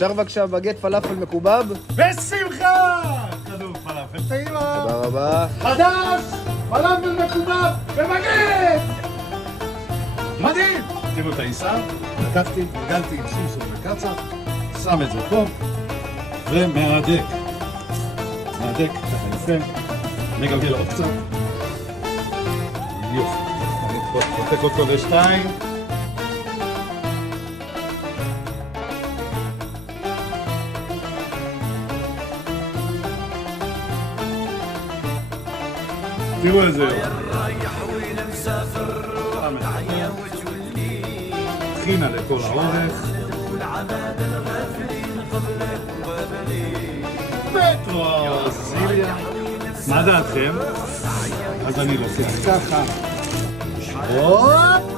אפשר בבקשה בגט פלאפל מקובב? בשמחה! כדור פלאפל טעימה! תודה רבה. חדש! פלאפל מקובב ובגט! מדהים! תראו את העיסה, לקחתי, גלגלתי עם סומסום וקצה, שם את זה פה ומהדק. מהדק, ככה יפה. נגלגל עוד קצת. יופי. אני פותק אותו לשתיים. תראו איזה טחינה לכל האורך. מטרו, סיליה. מה דעתכם? אז אני לוקח ככה. הופ!